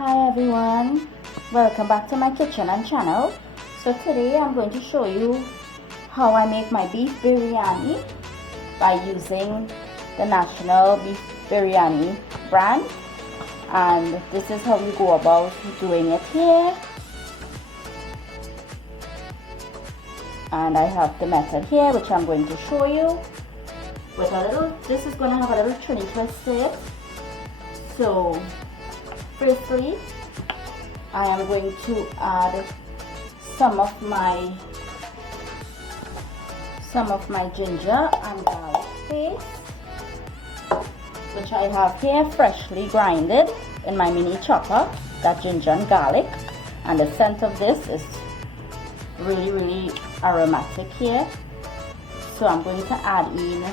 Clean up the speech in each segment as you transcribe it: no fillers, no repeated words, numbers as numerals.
Hi everyone, welcome back to my kitchen and channel. So today I'm going to show you how I make my beef biryani by using the National Beef Biryani brand, and this is how you go about doing it here. And I have the method here which I'm going to show you with a little, this is going to have a little chili twist to it. So firstly, I am going to add some of my ginger and garlic paste, which I have here freshly grinded in my mini chopper. That ginger and garlic, and the scent of this is really aromatic here. So I'm going to add in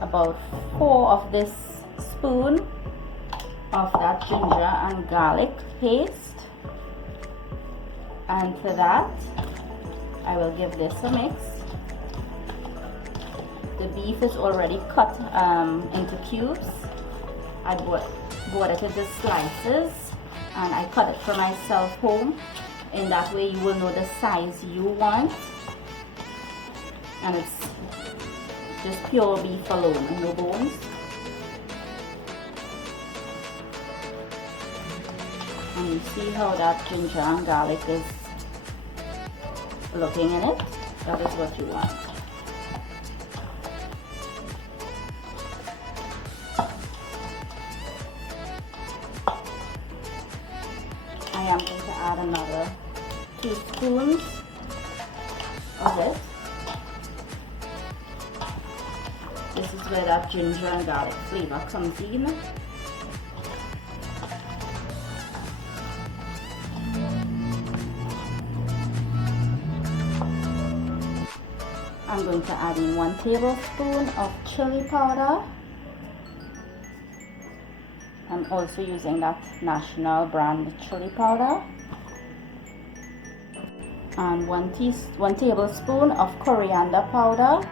about 4 of this spoon of that ginger and garlic paste, and to that I will give this a mix. The beef is already cut into cubes. I bought it into slices and I cut it for myself home. In that way you will know the size you want, and it's just pure beef alone, no bones. And you see how that ginger and garlic is looking in it. That is what you want. I am going to add another 2 spoons of it. This is where that ginger and garlic flavor comes in. I'm going to add in 1 tablespoon of chili powder. I'm also using that National brand chili powder. And 1 tablespoon of coriander powder,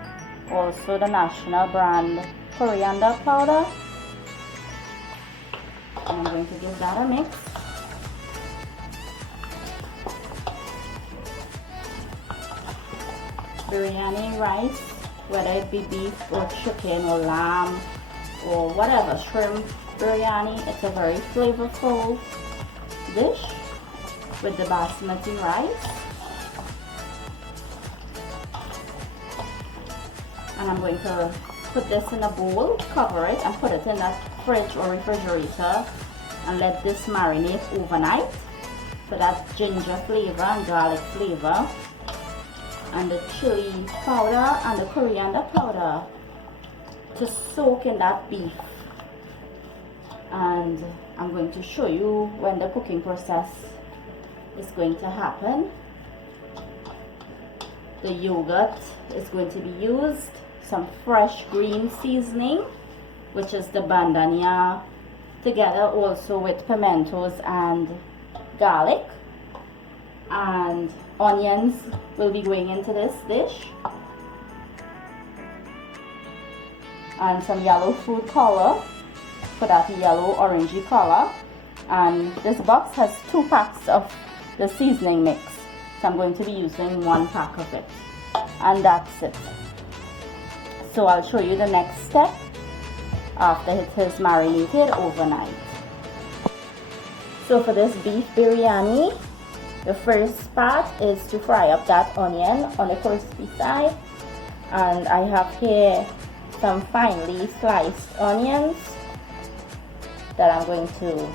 also the National brand coriander powder. And I'm going to give that a mix. Biryani rice, whether it be beef or chicken or lamb or whatever, shrimp biryani, it's a very flavorful dish with the basmati rice. And I'm going to put this in a bowl, cover it, and put it in that fridge or refrigerator and let this marinate overnight for that ginger flavor and garlic flavor and the chili powder and the coriander powder to soak in that beef. And I'm going to show you when the cooking process is going to happen. The yogurt is going to be used, some fresh green seasoning, which is the bandanya, together also with pimentos and garlic, and onions will be going into this dish, and some yellow food color for that yellow orangey color. And this box has 2 packs of the seasoning mix, so I'm going to be using 1 pack of it, and that's it. So I'll show you the next step after it is marinated overnight. So for this beef biryani, the first part is to fry up that onion on the crispy side, and I have here some finely sliced onions that I'm going to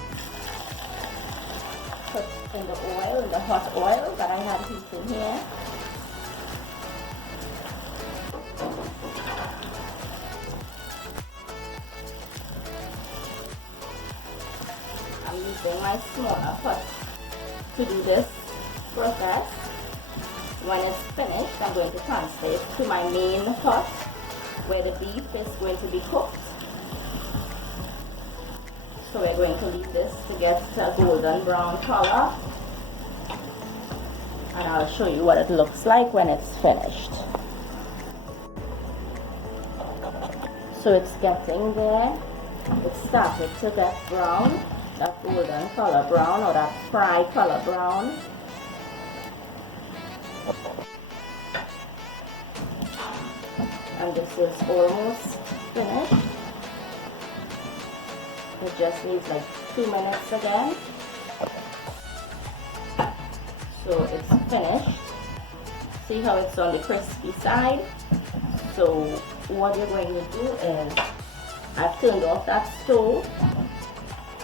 put in the oil, in the hot oil that I have heating here. I'm using my smaller pot to do this process. When it's finished, I'm going to transfer it to my main pot where the beef is going to be cooked. So we're going to leave this to get a golden brown color, and I'll show you what it looks like when it's finished. So it's getting there. It started to get brown. That's golden color brown, or that fry color brown. And this is almost finished. It just needs like 2 minutes again. So it's finished. See how it's on the crispy side? So what you're going to do is, I've turned off that stove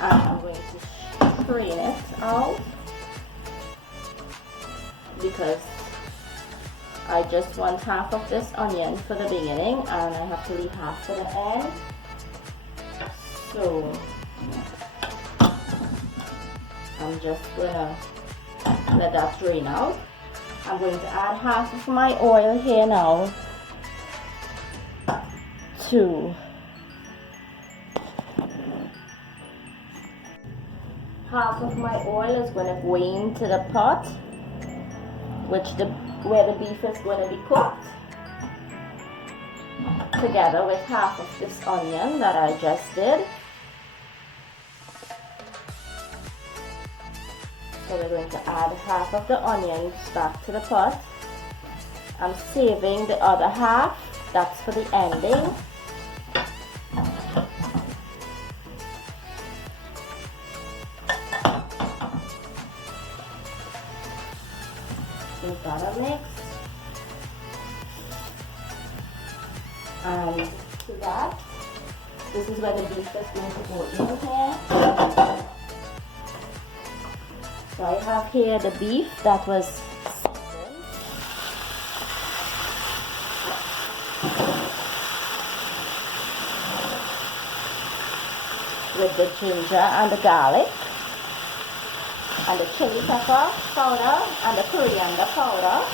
and I'm going to strain it out because I just want half of this onion for the beginning and I have to leave half for the end. So I'm just gonna let that drain out. I'm going to add half of my oil here now to half of my oil is going to go into the pot where the beef is going to be cooked, together with half of this onion that I just did. So we're going to add half of the onions back to the pot. I'm saving the other half, that's for the ending. Give that a mix. And to that, this is where the beef is going to go in here. So I have here the beef that was seasoned. With the ginger and the garlic, and the chili pepper powder, and the coriander powder.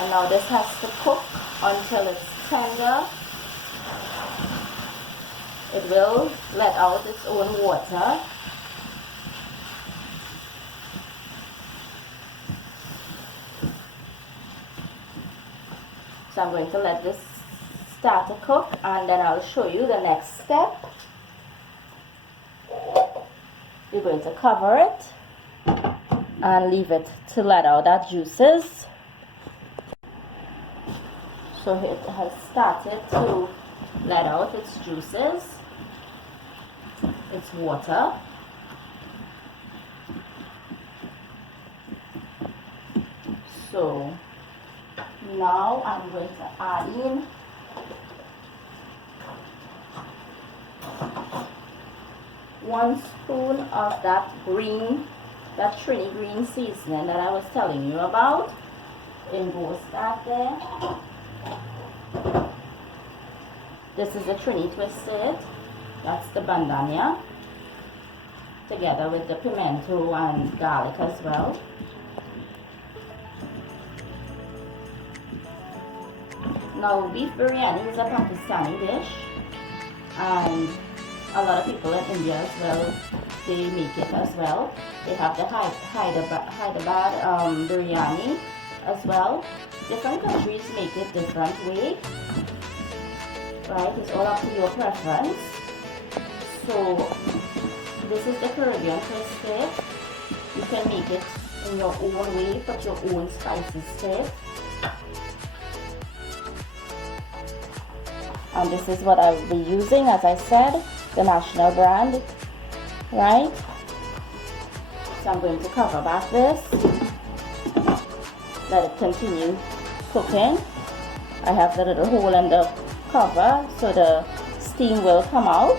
And now this has to cook until it's tender. It will let out its own water. So I'm going to let this start to cook and then I'll show you the next step. You're going to cover it and leave it to let out that juices. So it has started to let out its juices, its water. So now I'm going to add in one spoon of that Trini green seasoning that I was telling you about. In goes that there. This is the Trini twisted. That's the bandanya, together with the pimento and garlic as well. Now, beef biryani is a Pakistani dish, and a lot of people in India as well, they make it as well. They have the Hyderabad biryani as well. Different countries make it different way, right? It's all up to your preference. So this is the Caribbean twisted. You can make it in your own way, put your own spices to it. And this is what I will be using, as I said, the national brand, right? So I'm going to cover back this, let it continue cooking. I have the little hole in the cover so the steam will come out.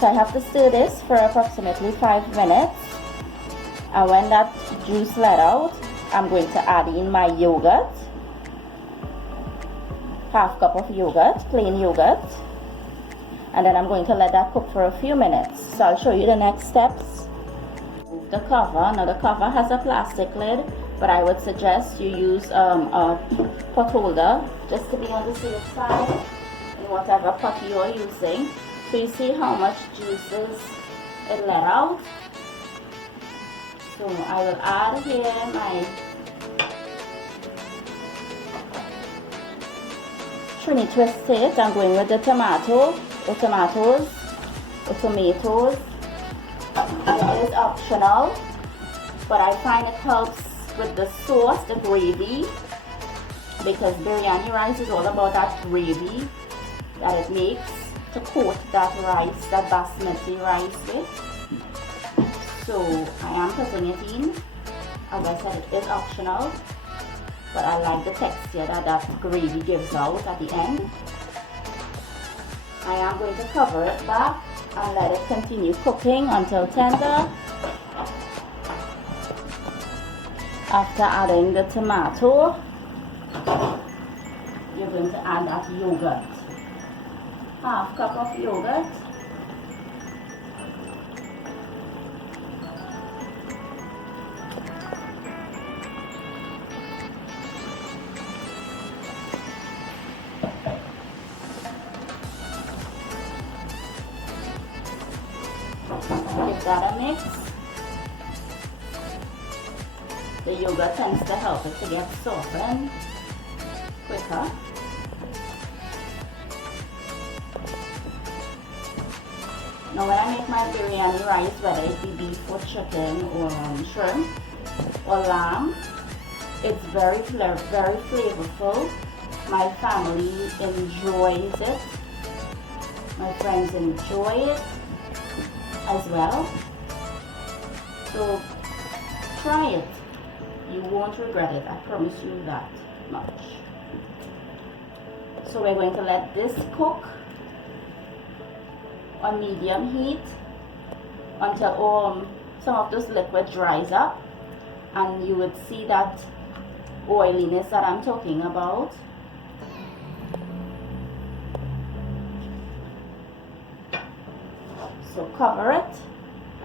So I have to stir this for approximately 5 minutes, and when that juice let out, I'm going to add in my yogurt, half cup of yogurt, plain yogurt, and then I'm going to let that cook for a few minutes. So I'll show you the next steps. The cover, now the cover has a plastic lid, but I would suggest you use a pot holder just to be on the safe side in whatever pot you are using. So you see how much juices it let out. So I will add here Trini twist it. I'm going with the tomatoes. It is optional, but I find it helps with the sauce, the gravy, because biryani rice is all about that gravy that it makes to coat that rice, that basmati rice with. So I am putting it in. As I said, it is optional, but I like the texture that that gravy gives out at the end. I am going to cover it back and let it continue cooking until tender. After adding the tomato, you're going to add that yogurt. Half cup of yogurt. Give that a mix. The yogurt tends to help it to get softened quicker. Now when I make my biryani rice, whether it be beef or chicken or shrimp or lamb, it's very flavorful. My family enjoys it. My friends enjoy it as well. So try it. You won't regret it. I promise you that much. So we're going to let this cook on medium heat until some of this liquid dries up, and you would see that oiliness that I'm talking about. So cover it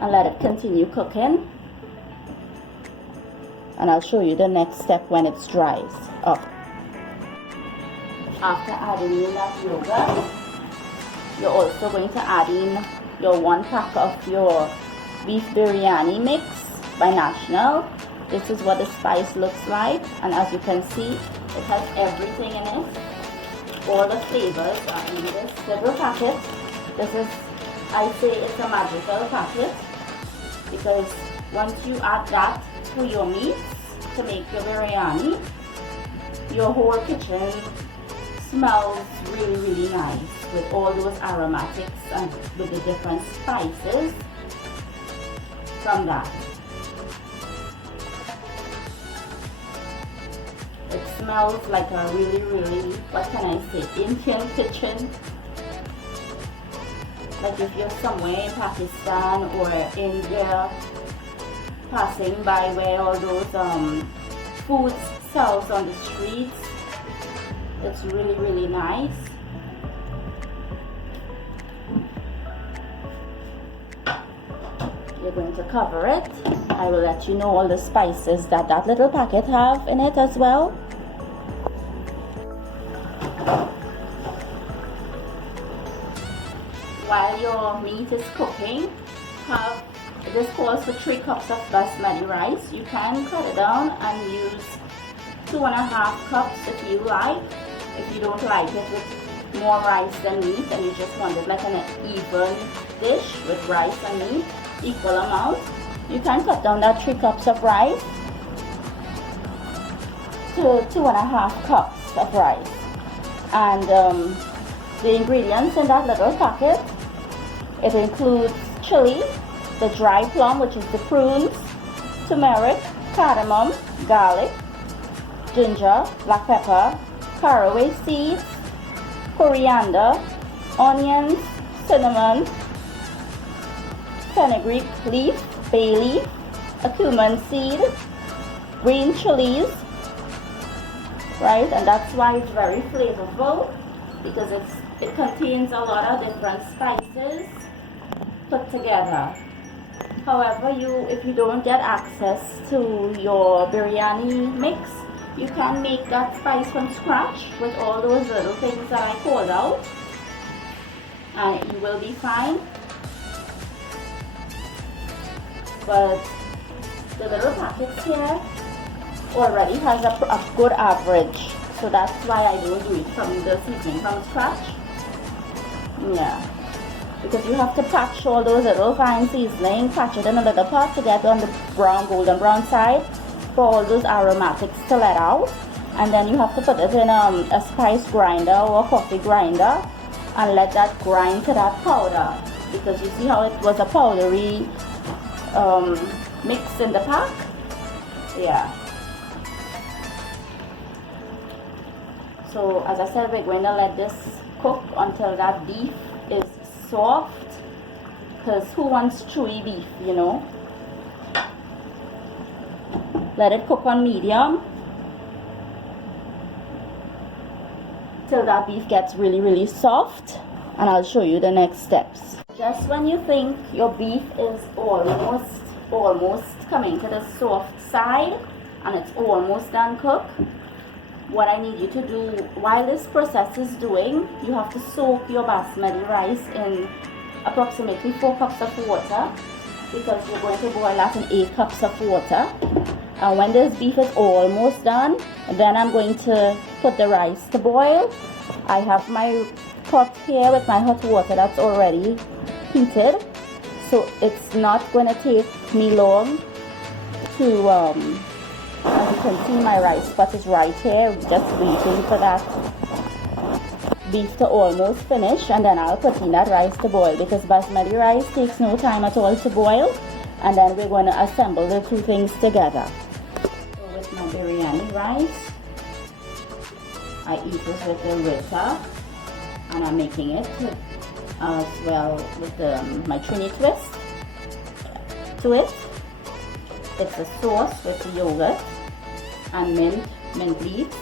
and let it continue cooking, and I'll show you the next step when it dries up. After adding in that yogurt, you're also going to add in your 1 pack of your beef biryani mix by National. This is what the spice looks like, and as you can see, it has everything in it. All the flavors are in this little packet. This is, I say it's a magical packet, because once you add that to your meats to make your biryani, your whole kitchen smells really nice with all those aromatics and with the different spices from that. It smells like a really, what can I say, Indian kitchen. Like if you're somewhere in Pakistan or India, passing by where all those foods sells on the streets, it's really nice. You're going to cover it. I will let you know all the spices that that little packet have in it as well. While your meat is cooking, this calls for 3 cups of basmati rice. You can cut it down and use 2.5 cups if you like. If you don't like it with more rice than meat and you just want it like an even dish with rice and meat, equal amount, you can cut down that 3 cups of rice to 2.5 cups of rice. And the ingredients in that little packet, it includes chili, the dry plum, which is the prunes, turmeric, cardamom, garlic, ginger, black pepper, caraway seeds, coriander, onions, cinnamon, fenugreek leaf, bay leaf, a cumin seed, green chilies, right? And that's why it's very flavorful, because it contains a lot of different spices put together. However, if you don't get access to your biryani mix, you can make that spice from scratch with all those little things that I called out, and you will be fine. But the little packets here already has a good average So that's why I don't do it from the seasoning from scratch. Yeah, because you have to patch all those little fine seasoning, patch it in a little pot to get on the golden brown side for all those aromatics to let out. And then you have to put it in a spice grinder or a coffee grinder and let that grind to that powder, because you see how it was a powdery mix in the pack. Yeah. So as I said, we're going to let this cook until that beef is soft, because who wants chewy beef, you know? Let it cook on medium till that beef gets really soft, and I'll show you the next steps. Just when you think your beef is almost coming to the soft side and it's almost done cooked, what I need you to do while this process is doing, you have to soak your basmati rice in approximately 4 cups of water, because you're going to boil that in 8 cups of water. And when this beef is almost done, then I'm going to put the rice to boil. I have my pot here with my hot water that's already heated, so it's not going to take me long to as you can see, my rice pot is right here, just waiting for that beef to almost finish, and then I'll put in that rice to boil, because basmati rice takes no time at all to boil. And then we're going to assemble the two things together. So with my biryani rice, I eat this with the raita, and I'm making it as well with my chili twist to it. It's a sauce with the yogurt and mint leaves.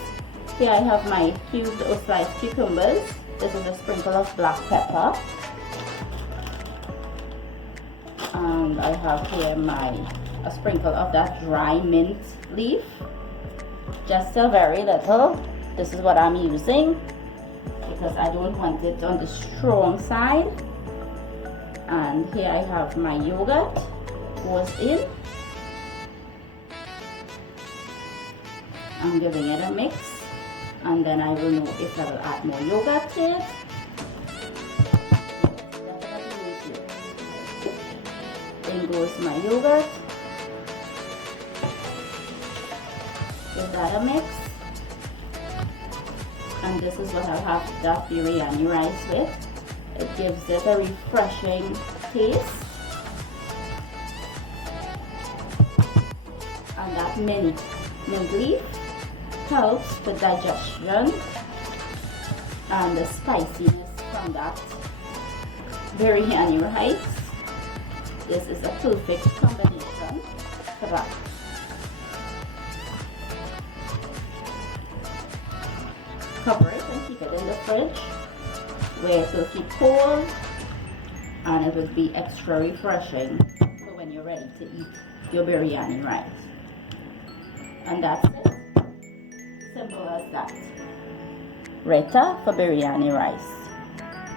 Here I have my cubed or sliced cucumbers. This is a sprinkle of black pepper. And I have here a sprinkle of that dry mint leaf. Just a very little. This is what I'm using, because I don't want it on the strong side. And here I have my yogurt goes in. I'm giving it a mix, and then I will know if I will add more yogurt to it. In goes my yogurt. Give that a mix. And this is what I'll have that biryani rice with. It gives it a refreshing taste. And that mint leaf helps the digestion and the spiciness from that biryani rice. This is a perfect combination for that. Cover it and keep it in the fridge, where it will keep cold and it will be extra refreshing for when you're ready to eat your biryani rice. And that's it. Simple as that. Raita for biryani rice.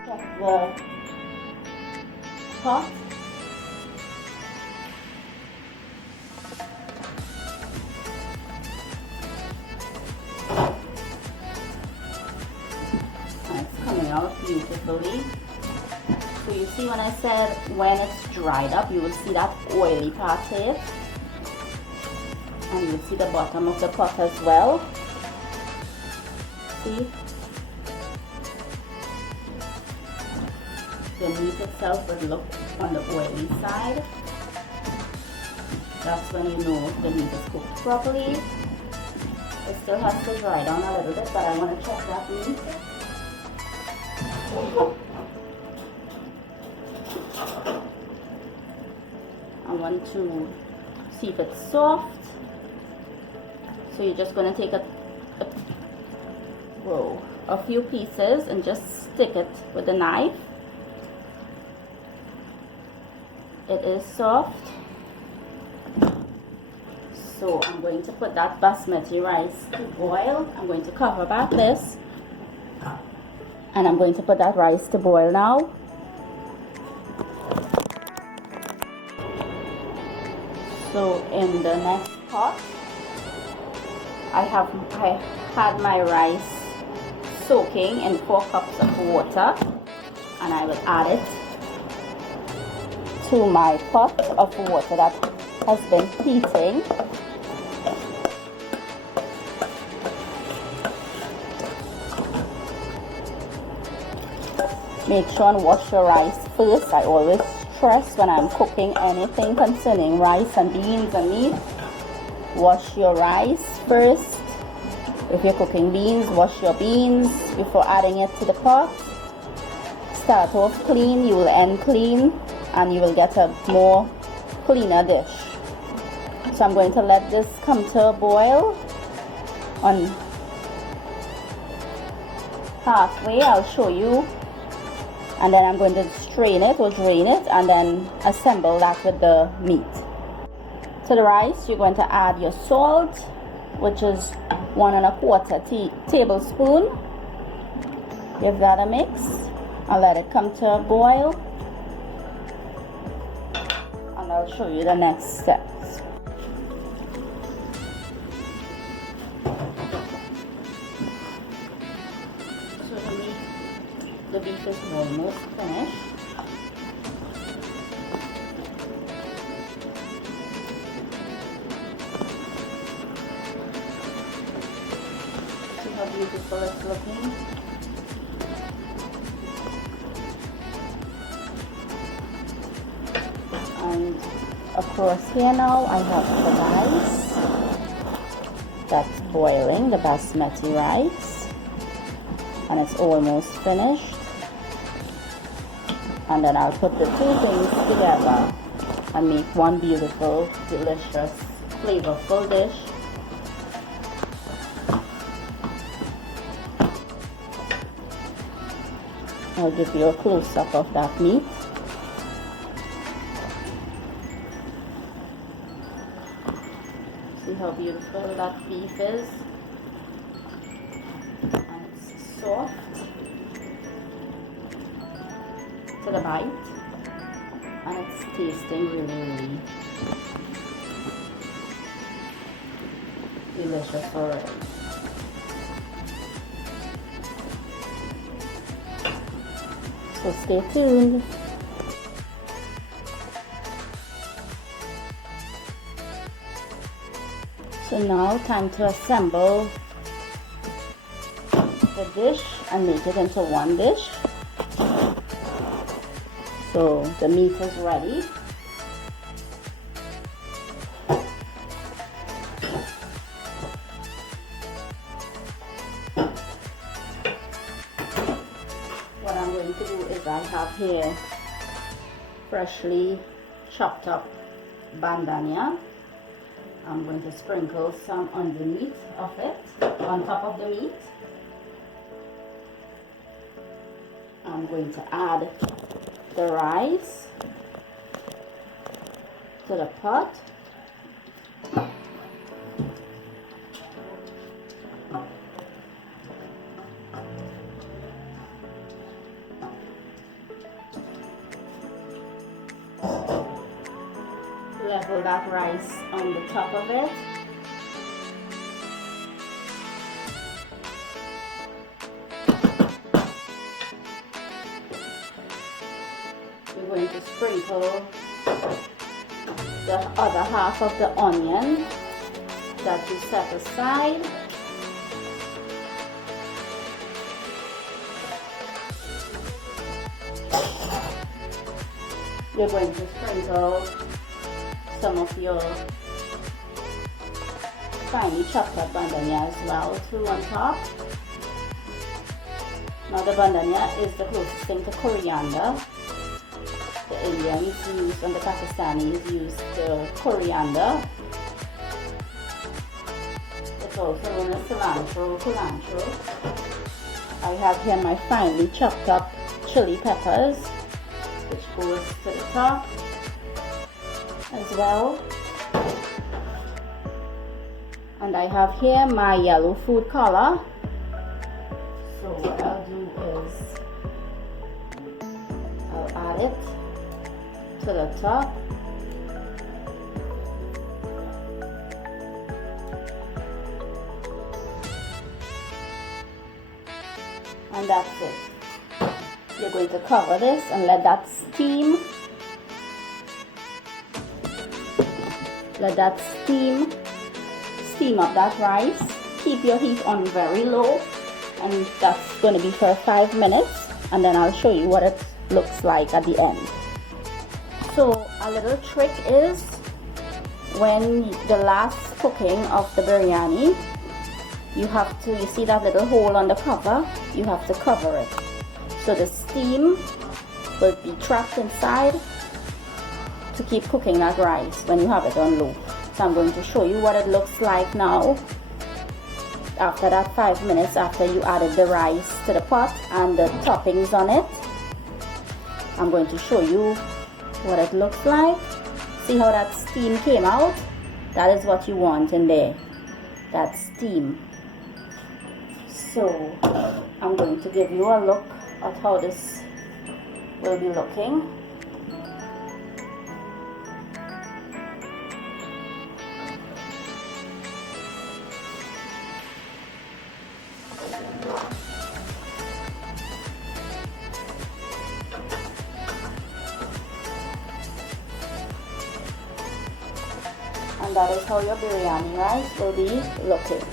Check the pot. And it's coming out beautifully. So you see, when I said when it's dried up, you will see that oily part here. And you'll see the bottom of the pot as well. See? The meat itself will look on the oily side. That's when you know the meat is cooked properly. It still has to dry down a little bit, but I want to check that meat. I want to see if it's soft. So you're just going to take a few pieces and just stick it with a knife. It is soft. So I'm going to put that basmati rice to boil. I'm going to cover back this, and I'm going to put that rice to boil now. So in the next pot, I had my rice soaking in 4 cups of water, and I will add it to my pot of water that has been heating. Make sure and wash your rice first. I always stress when I'm cooking anything concerning rice and beans and meat, wash your rice first. If you're cooking beans, wash your beans before adding it to the pot. Start off clean, you will end clean, and you will get a more cleaner dish. So I'm going to let this come to a boil on halfway. I'll show you, and then I'm going to strain it or drain it and then assemble that with the meat. To the rice, you're going to add your salt, which is 1 1/4 tablespoon. Give that a mix and let it come to a boil, and I'll show you the next steps. So the beef is almost finished. See how beautiful it's looking. And across here now I have the rice that's boiling, the basmati rice, and it's almost finished. And then I'll put the 2 things together and make one beautiful, delicious, flavorful dish. I'll give you a close-up of that meat. See how beautiful that beef is, and it's soft to the bite, and it's tasting really delicious already. So stay tuned. So now time to assemble the dish and make it into one dish. So the meat is ready. What I'm going to do is I have here freshly chopped up bandanya. I'm going to sprinkle some underneath of it, on top of the meat. I'm going to add the rice to the pot. Level that rice on the top of it. We're going to sprinkle the other half of the onion that you set aside. You're going to sprinkle some of your finely chopped up bandanya as well too on top. Now the bandanya is the closest thing to coriander. The Indians use and the Pakistanis use the coriander. It's also known as cilantro. I have here my finely chopped up chili peppers, which goes to the top as well. And I have here my yellow food color. So what I'll do is I'll add it to the top. And that's it. You're going to cover this and let that steam. Let that steam up that rice. Keep your heat on very low, and that's going to be for 5 minutes, and then I'll show you what it looks like at the end. So a little trick is, when the last cooking of the biryani, you see that little hole on the cover, you have to cover it so the steam will be trapped inside to keep cooking that rice when you have it on low. So I'm going to show you what it looks like now after that 5 minutes, after you added the rice to the pot and the toppings on it. I'm going to show you what it looks like. See how that steam came out? That is what you want in there, that steam. So I'm going to give you a look at how this will be looking. And that is how your biryani rice will be looking.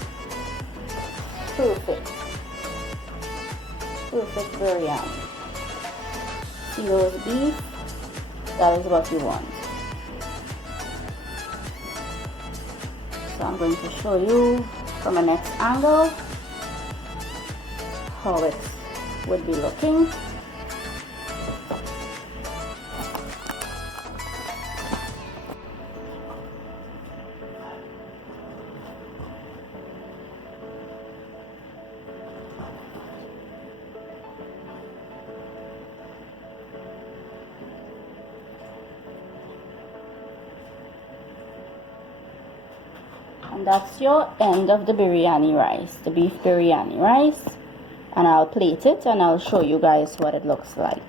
Perfect biryani. See those beef? That is what you want. So I'm going to show you from a next angle how it would be looking. And that's your end of the biryani rice, the beef biryani rice. And I'll plate it and I'll show you guys what it looks like.